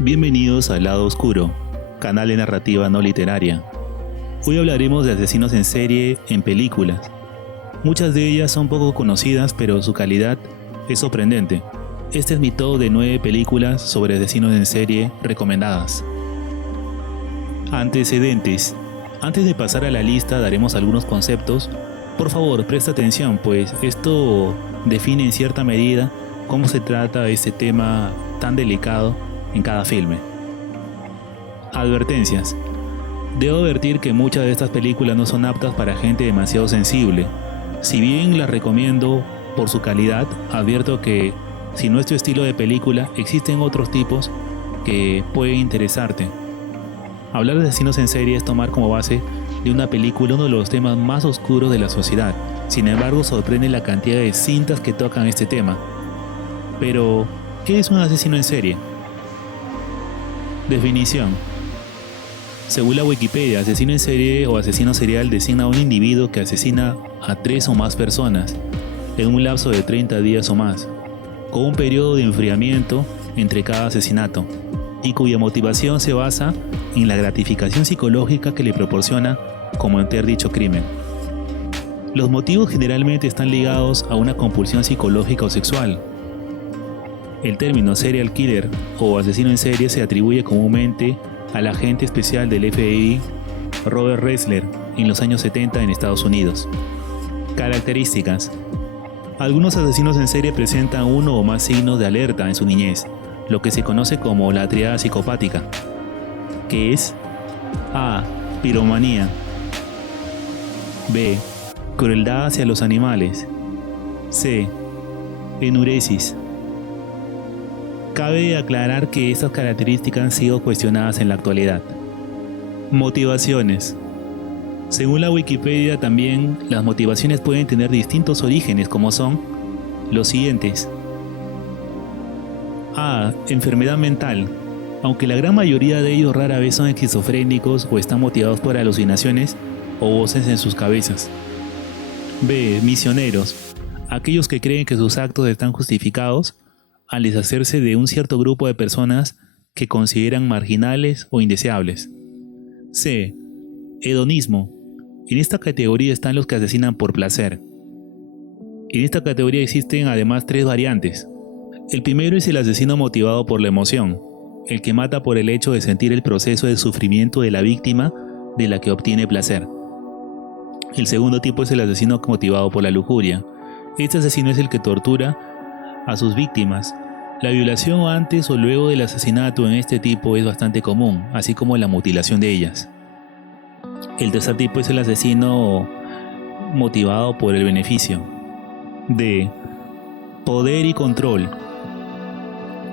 Bienvenidos al Lado Oscuro, canal de narrativa no literaria. Hoy hablaremos de asesinos en serie en películas. Muchas de ellas son poco conocidas, pero su calidad es sorprendente. Este es mi top de 9 películas sobre asesinos en serie recomendadas. Antecedentes. Antes de pasar a la lista daremos algunos conceptos. Por favor, presta atención, pues esto define en cierta medida cómo se trata este tema tan delicado en cada filme. Advertencias. Debo advertir que muchas de estas películas no son aptas para gente demasiado sensible. Si bien las recomiendo por su calidad, advierto que si no es tu estilo de película, existen otros tipos que pueden interesarte. Hablar de asesinos en serie es tomar como base de una película uno de los temas más oscuros de la sociedad. Sin embargo, sorprende la cantidad de cintas que tocan este tema. Pero, ¿qué es un asesino en serie? Definición. Según la Wikipedia, asesino en serie o asesino serial designa a un individuo que asesina a 3 o más personas en un lapso de 30 días o más, con un periodo de enfriamiento entre cada asesinato, y cuya motivación se basa en la gratificación psicológica que le proporciona cometer dicho crimen. Los motivos generalmente están ligados a una compulsión psicológica o sexual. El término serial killer o asesino en serie se atribuye comúnmente al agente especial del FBI Robert Ressler en los años 70 en Estados Unidos. Características. Algunos asesinos en serie presentan uno o más signos de alerta en su niñez, lo que se conoce como la triada psicopática, que es A. Piromanía, B. Crueldad hacia los animales, C. Enuresis. Cabe aclarar que estas características han sido cuestionadas en la actualidad. Motivaciones. Según la Wikipedia, también las motivaciones pueden tener distintos orígenes, como son los siguientes. A. Enfermedad mental. Aunque la gran mayoría de ellos rara vez son esquizofrénicos o están motivados por alucinaciones o voces en sus cabezas. B. Misioneros. Aquellos que creen que sus actos están justificados al deshacerse de un cierto grupo de personas que consideran marginales o indeseables. C. Hedonismo. En esta categoría están los que asesinan por placer. En esta categoría existen además 3 variantes. El primero es el asesino motivado por la emoción, el que mata por el hecho de sentir el proceso de sufrimiento de la víctima de la que obtiene placer. El segundo tipo es el asesino motivado por la lujuria. Este asesino es el que tortura a sus víctimas. La violación antes o luego del asesinato en este tipo es bastante común, así como la mutilación de ellas. El tercer tipo es el asesino motivado por el beneficio. D. Poder y control.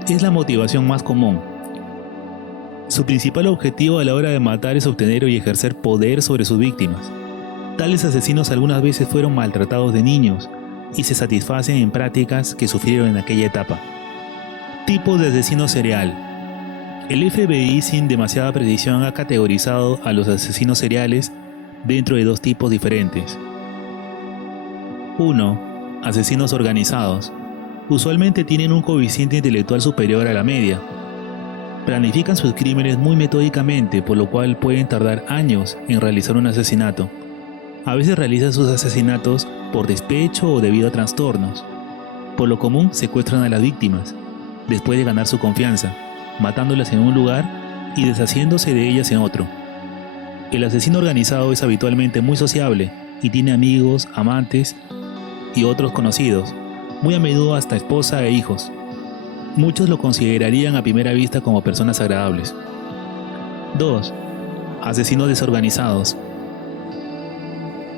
Es la motivación más común. Su principal objetivo a la hora de matar es obtener y ejercer poder sobre sus víctimas. Tales asesinos algunas veces fueron maltratados de niños y se satisfacen en prácticas que sufrieron en aquella etapa. Tipos de asesino serial. El FBI sin demasiada precisión ha categorizado a los asesinos seriales dentro de 2 tipos diferentes. 1. Asesinos organizados. Usualmente tienen un coeficiente intelectual superior a la media. Planifican sus crímenes muy metódicamente, por lo cual pueden tardar años en realizar un asesinato. A veces realizan sus asesinatos por despecho o debido a trastornos. Por lo común, secuestran a las víctimas, después de ganar su confianza, matándolas en un lugar y deshaciéndose de ellas en otro. El asesino organizado es habitualmente muy sociable y tiene amigos, amantes y otros conocidos, muy a menudo hasta esposa e hijos. Muchos lo considerarían a primera vista como personas agradables. 2. Asesinos desorganizados.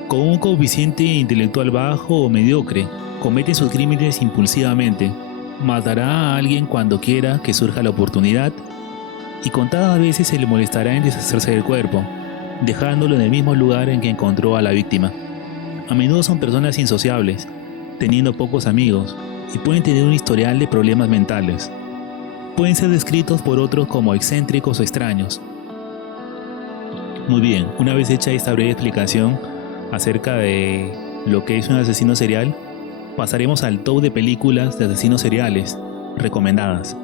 Con un coeficiente intelectual bajo o mediocre, cometen sus crímenes impulsivamente. Matará a alguien cuando quiera que surja la oportunidad y contadas veces se le molestará en deshacerse del cuerpo, dejándolo en el mismo lugar en que encontró a la víctima. A menudo son personas insociables, teniendo pocos amigos, y pueden tener un historial de problemas mentales. Pueden ser descritos por otros como excéntricos o extraños. Muy bien, una vez hecha esta breve explicación acerca de lo que es un asesino serial, pasaremos al top de películas de asesinos seriales recomendadas,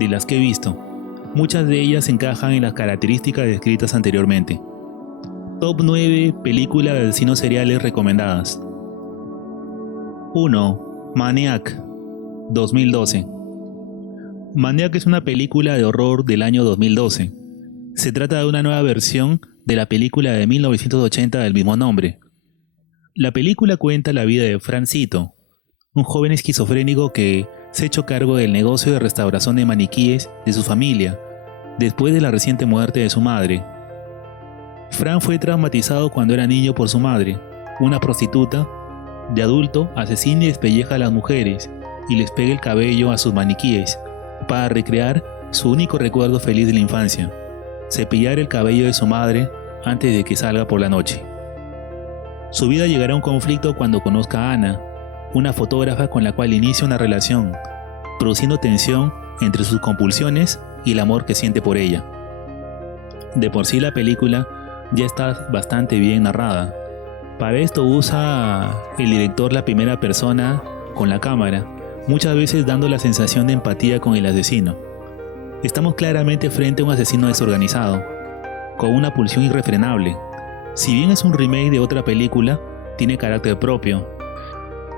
de las que he visto. Muchas de ellas encajan en las características descritas anteriormente. Top 9 películas de asesinos seriales recomendadas. 1. Maniac, 2012. Maniac es una película de horror del año 2012. Se trata de una nueva versión de la película de 1980 del mismo nombre. La película cuenta la vida de Francito, un joven esquizofrénico que se ha hecho cargo del negocio de restauración de maniquíes de su familia, después de la reciente muerte de su madre. Fran fue traumatizado cuando era niño por su madre, una prostituta. De adulto, asesina y despelleja a las mujeres y les pega el cabello a sus maniquíes para recrear su único recuerdo feliz de la infancia: cepillar el cabello de su madre antes de que salga por la noche. Su vida llegará a un conflicto cuando conozca a Ana, una fotógrafa con la cual inicia una relación, produciendo tensión entre sus compulsiones y el amor que siente por ella. De por sí la película ya está bastante bien narrada. Para esto usa el director la primera persona con la cámara, muchas veces dando la sensación de empatía con el asesino. Estamos claramente frente a un asesino desorganizado, con una pulsión irrefrenable. Si bien es un remake de otra película, tiene carácter propio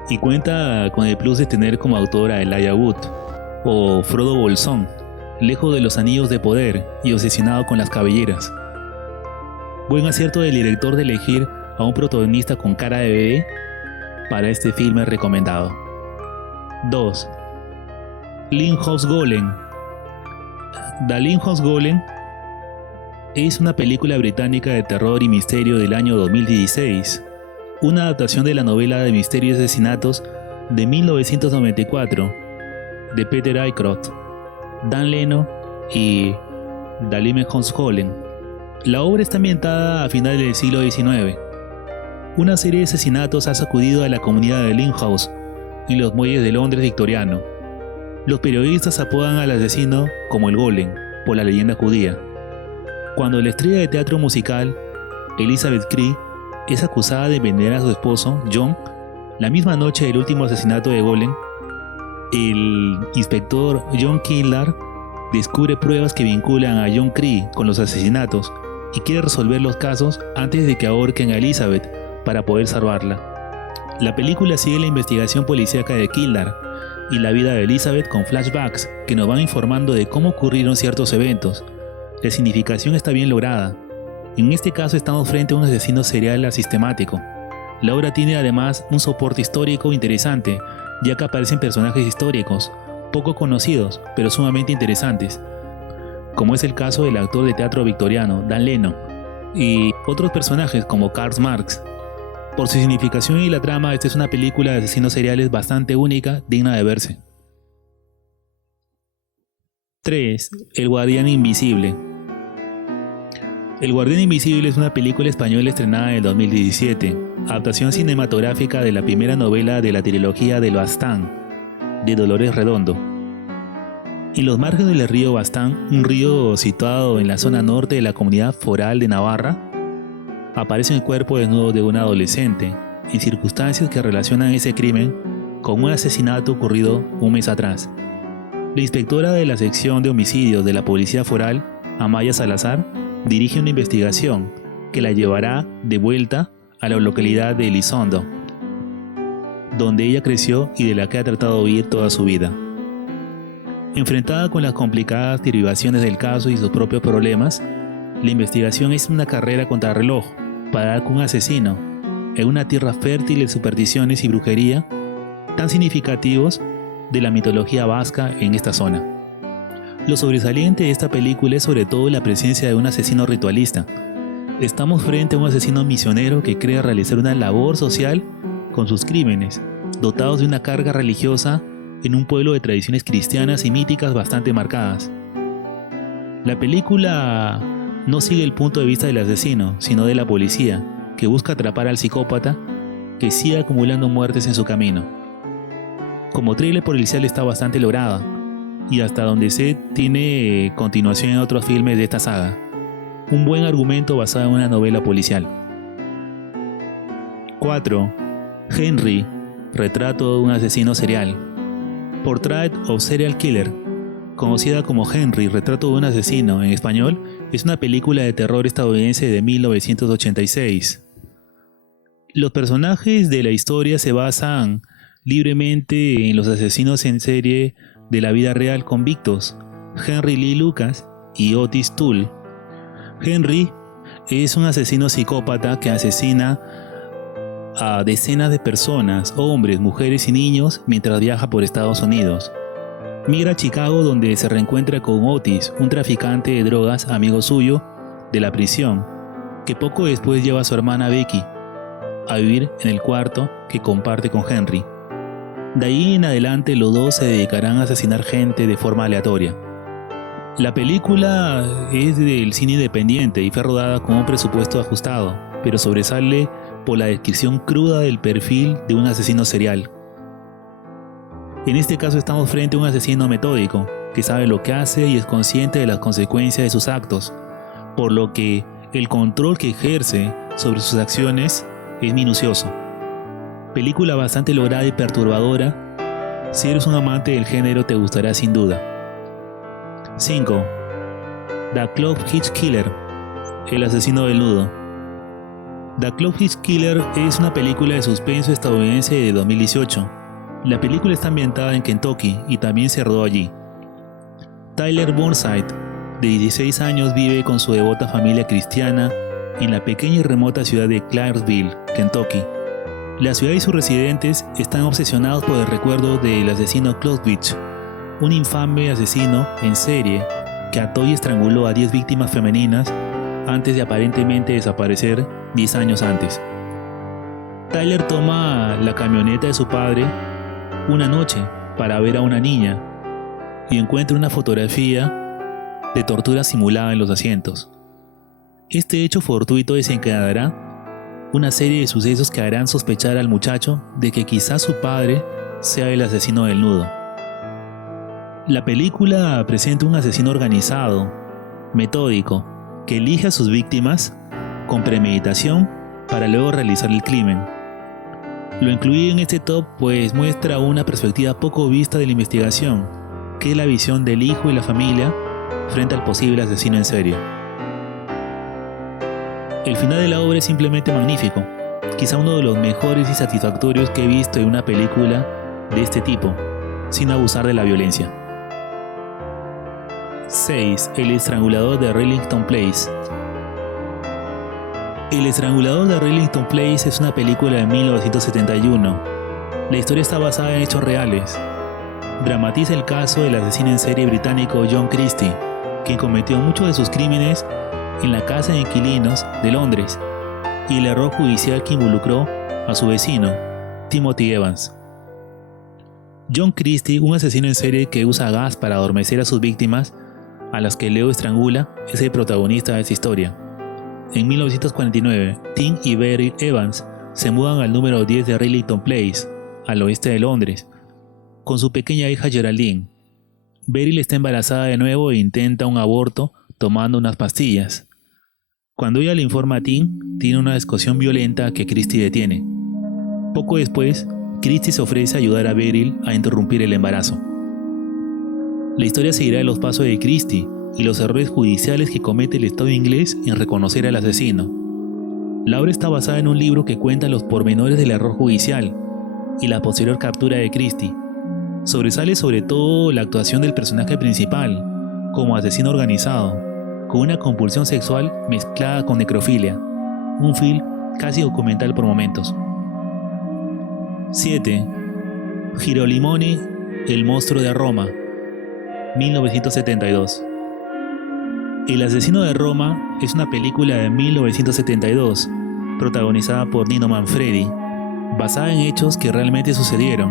y cuenta con el plus de tener como autora a Elijah Wood o Frodo Bolsón, lejos de los anillos de poder y obsesionado con las cabelleras. Buen acierto del director de elegir a un protagonista con cara de bebé para este filme recomendado. 2. Blumhouse Golem. The Blumhouse Golem es una película británica de terror y misterio del año 2016, una adaptación de la novela de misterio y asesinatos de 1994 de Peter Aycroft, Dan Leno y The Blumhouse Golem. La obra está ambientada a finales del siglo XIX. Una serie de asesinatos ha sacudido a la comunidad de Blumhouse en los muelles de Londres victoriano. Los periodistas apodan al asesino como el Golem, por la leyenda judía. Cuando la estrella de teatro musical, Elizabeth Cree, es acusada de envenenar a su esposo, John, la misma noche del último asesinato de Golem, el inspector John Killar descubre pruebas que vinculan a John Cree con los asesinatos y quiere resolver los casos antes de que ahorquen a Elizabeth para poder salvarla. La película sigue la investigación policíaca de Killar y la vida de Elizabeth con flashbacks que nos van informando de cómo ocurrieron ciertos eventos. La significación está bien lograda. En este caso estamos frente a un asesino serial sistemático. La obra tiene además un soporte histórico interesante, ya que aparecen personajes históricos, poco conocidos, pero sumamente interesantes, como es el caso del actor de teatro victoriano Dan Leno, y otros personajes como Karl Marx. Por su significación y la trama, esta es una película de asesinos seriales bastante única, digna de verse. 3. El Guardián Invisible. El Guardián Invisible es una película española estrenada en el 2017, adaptación cinematográfica de la primera novela de la trilogía del Baztán, de Dolores Redondo. En los márgenes del río Baztán, un río situado en la zona norte de la comunidad foral de Navarra, aparece el cuerpo desnudo de un adolescente, en circunstancias que relacionan ese crimen con un asesinato ocurrido un mes atrás. La inspectora de la sección de homicidios de la policía foral, Amaya Salazar, dirige una investigación que la llevará de vuelta a la localidad de Elizondo, donde ella creció y de la que ha tratado de huir toda su vida. Enfrentada con las complicadas derivaciones del caso y sus propios problemas, la investigación es una carrera contra reloj para dar con un asesino en una tierra fértil de supersticiones y brujería tan significativos de la mitología vasca en esta zona. Lo sobresaliente de esta película es sobre todo la presencia de un asesino ritualista. Estamos frente a un asesino misionero que cree realizar una labor social con sus crímenes, dotados de una carga religiosa en un pueblo de tradiciones cristianas y míticas bastante marcadas. La película no sigue el punto de vista del asesino, sino de la policía, que busca atrapar al psicópata que sigue acumulando muertes en su camino. Como thriller policial está bastante lograda, y hasta donde sé tiene continuación en otros filmes de esta saga. Un buen argumento basado en una novela policial. 4. Henry, retrato de un asesino serial. Portrait of Serial Killer, conocida como Henry, Retrato de un asesino en español, es una película de terror estadounidense de 1986. Los personajes de la historia se basan libremente en los asesinos en serie de la vida real convictos, Henry Lee Lucas y Otis Toole. Henry es un asesino psicópata que asesina a decenas de personas, hombres, mujeres y niños, mientras viaja por Estados Unidos. Migra a Chicago, donde se reencuentra con Otis, un traficante de drogas amigo suyo de la prisión, que poco después lleva a su hermana Becky a vivir en el cuarto que comparte con Henry. De ahí en adelante los dos se dedicarán a asesinar gente de forma aleatoria. La película es del cine independiente y fue rodada con un presupuesto ajustado, pero sobresale por la descripción cruda del perfil de un asesino serial. En este caso estamos frente a un asesino metódico, que sabe lo que hace y es consciente de las consecuencias de sus actos, por lo que el control que ejerce sobre sus acciones es minucioso. Película bastante lograda y perturbadora. Si eres un amante del género te gustará sin duda. 5. The Club Hitch Killer, el asesino del nudo. The Club Hitch Killer es una película de suspenso estadounidense de 2018. La película está ambientada en Kentucky y también se rodó allí. Tyler Burnside, de 16 años, vive con su devota familia cristiana en la pequeña y remota ciudad de Clarksville, Kentucky. La ciudad y sus residentes están obsesionados por el recuerdo del asesino Closevich, un infame asesino en serie que ató y estranguló a 10 víctimas femeninas antes de aparentemente desaparecer 10 años antes. Tyler toma la camioneta de su padre una noche para ver a una niña y encuentra una fotografía de tortura simulada en los asientos. Este hecho fortuito desencadenará una serie de sucesos que harán sospechar al muchacho de que quizás su padre sea el asesino del nudo. La película presenta un asesino organizado, metódico, que elige a sus víctimas con premeditación para luego realizar el crimen. Lo incluí en este top pues muestra una perspectiva poco vista de la investigación, que es la visión del hijo y la familia frente al posible asesino en serie. El final de la obra es simplemente magnífico, quizá uno de los mejores y satisfactorios que he visto en una película de este tipo, sin abusar de la violencia. 6. El estrangulador de Rillington Place. El estrangulador de Rillington Place es una película de 1971. La historia está basada en hechos reales. Dramatiza el caso del asesino en serie británico John Christie, quien cometió muchos de sus crímenes en la casa de inquilinos de Londres, y el error judicial que involucró a su vecino, Timothy Evans. John Christie, un asesino en serie que usa gas para adormecer a sus víctimas, a las que luego estrangula, es el protagonista de esta historia. En 1949, Tim y Beryl Evans se mudan al número 10 de Rillington Place, al oeste de Londres, con su pequeña hija Geraldine. Beryl está embarazada de nuevo e intenta un aborto tomando unas pastillas. Cuando ella le informa a Tim, tiene una discusión violenta que Christie detiene. Poco después, Christie se ofrece a ayudar a Beryl a interrumpir el embarazo. La historia seguirá los pasos de Christie y los errores judiciales que comete el Estado inglés en reconocer al asesino. La obra está basada en un libro que cuenta los pormenores del error judicial y la posterior captura de Christie. Sobresale sobre todo la actuación del personaje principal, como asesino organizado, con una compulsión sexual mezclada con necrofilia, un film casi documental por momentos. 7. Girolimoni, el monstruo de Roma, 1972. El asesino de Roma es una película de 1972, protagonizada por Nino Manfredi, basada en hechos que realmente sucedieron.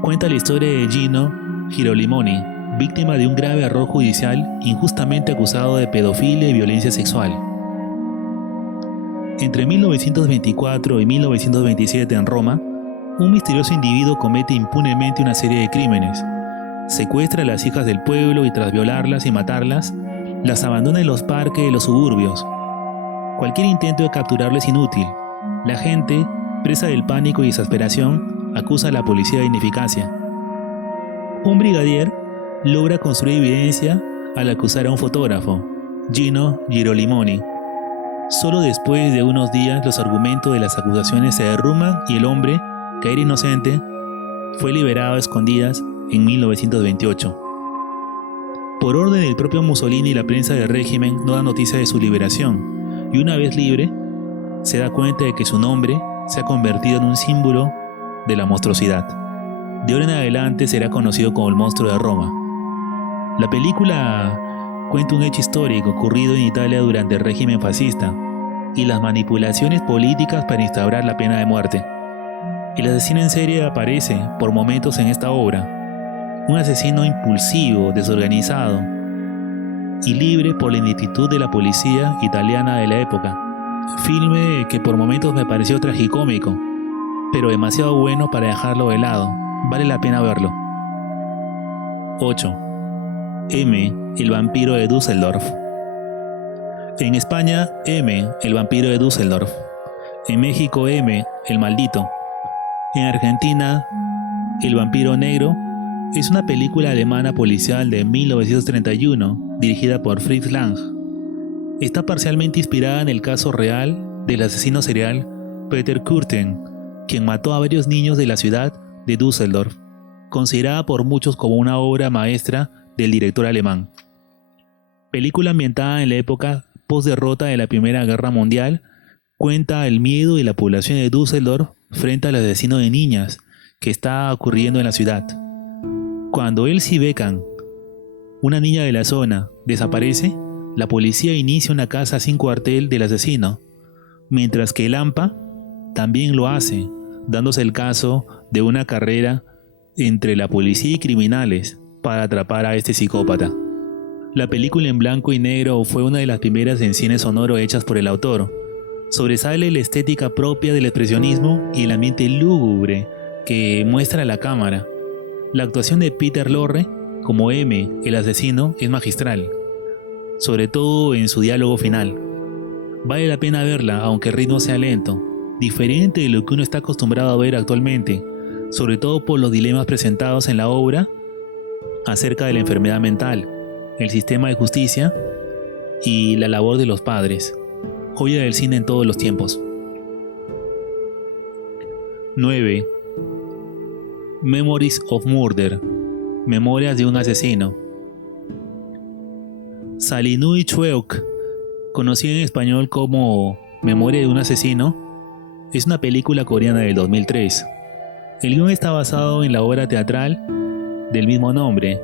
Cuenta la historia de Gino Girolimoni, víctima de un grave error judicial, injustamente acusado de pedofilia y violencia sexual. Entre 1924 y 1927 en Roma, un misterioso individuo comete impunemente una serie de crímenes. Secuestra a las hijas del pueblo y tras violarlas y matarlas, las abandona en los parques de los suburbios. Cualquier intento de capturarlo es inútil. La gente, presa del pánico y desesperación, acusa a la policía de ineficacia. Un brigadier logra construir evidencia al acusar a un fotógrafo, Gino Girolimoni. Solo después de unos días los argumentos de las acusaciones se derrumban y el hombre, que era inocente, fue liberado a escondidas en 1928. Por orden del propio Mussolini, la prensa del régimen no da noticia de su liberación, y una vez libre, se da cuenta de que su nombre se ha convertido en un símbolo de la monstruosidad. De ahora en adelante será conocido como el monstruo de Roma. La película cuenta un hecho histórico ocurrido en Italia durante el régimen fascista y las manipulaciones políticas para instaurar la pena de muerte. El asesino en serie aparece por momentos en esta obra, un asesino impulsivo, desorganizado y libre por la ineptitud de la policía italiana de la época. Filme que por momentos me pareció tragicómico, pero demasiado bueno para dejarlo de lado. Vale la pena verlo. 8. M, el vampiro de Düsseldorf. En España, M, el vampiro de Düsseldorf. En México, M, el maldito. En Argentina, El vampiro negro es una película alemana policial de 1931 dirigida por Fritz Lang. Está parcialmente inspirada en el caso real del asesino serial Peter Kürten, quien mató a varios niños de la ciudad de Düsseldorf, considerada por muchos como una obra maestra del director alemán. Película ambientada en la época post-derrota de la Primera Guerra Mundial, cuenta el miedo de la población de Düsseldorf frente al asesino de niñas que está ocurriendo en la ciudad. Cuando Elsie Bekan, una niña de la zona, desaparece, la policía inicia una caza sin cuartel del asesino, mientras que el AMPA también lo hace, dándose el caso de una carrera entre la policía y criminales para atrapar a este psicópata. La película en blanco y negro fue una de las primeras en cine sonoro hechas por el autor. Sobresale la estética propia del expresionismo y el ambiente lúgubre que muestra la cámara. La actuación de Peter Lorre como M, el asesino, es magistral, sobre todo en su diálogo final. Vale la pena verla aunque el ritmo sea lento, diferente de lo que uno está acostumbrado a ver actualmente, sobre todo por los dilemas presentados en la obra acerca de la enfermedad mental, el sistema de justicia y la labor de los padres. Joya del cine en todos los tiempos. 9. Memories of Murder. Memorias de un asesino. Salinui Chueok, conocida en español como Memoria de un asesino, es una película coreana del 2003. El guion está basado en la obra teatral del mismo nombre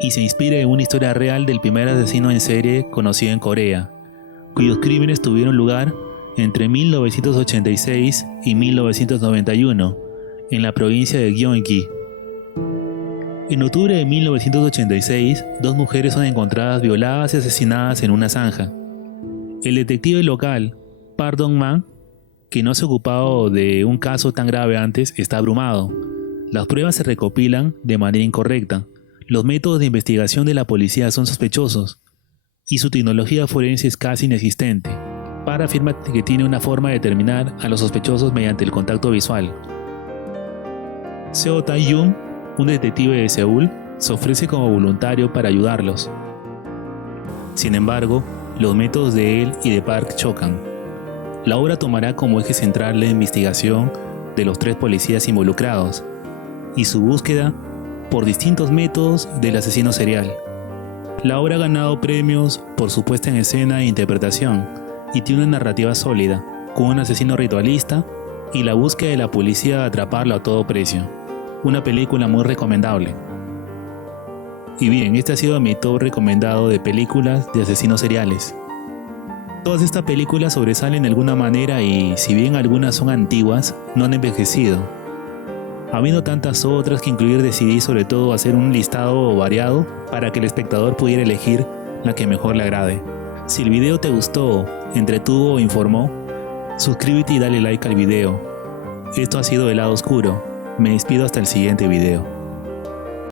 y se inspira en una historia real del primer asesino en serie conocido en Corea, cuyos crímenes tuvieron lugar entre 1986 y 1991 en la provincia de Gyeonggi. En octubre de 1986, dos mujeres son encontradas violadas y asesinadas en una zanja. El detective local, Park Dong-man, que no se ha ocupado de un caso tan grave antes, está abrumado. Las pruebas se recopilan de manera incorrecta. Los métodos de investigación de la policía son sospechosos y su tecnología forense es casi inexistente. Park afirma que tiene una forma de determinar a los sospechosos mediante el contacto visual. Seo Tae-yoon, un detective de Seúl, se ofrece como voluntario para ayudarlos. Sin embargo, los métodos de él y de Park chocan. La obra tomará como eje central la investigación de los tres policías involucrados y su búsqueda por distintos métodos del asesino serial. La obra ha ganado premios por su puesta en escena e interpretación y tiene una narrativa sólida, con un asesino ritualista y la búsqueda de la policía de atraparlo a todo precio. Una película muy recomendable. Y bien, este ha sido mi top recomendado de películas de asesinos seriales. Todas estas películas sobresalen de alguna manera y, si bien algunas son antiguas, no han envejecido. Habiendo tantas otras que incluir, decidí sobre todo hacer un listado variado para que el espectador pudiera elegir la que mejor le agrade. Si el video te gustó, entretuvo o informó, suscríbete y dale like al video. Esto ha sido El Lado Oscuro. Me despido hasta el siguiente video.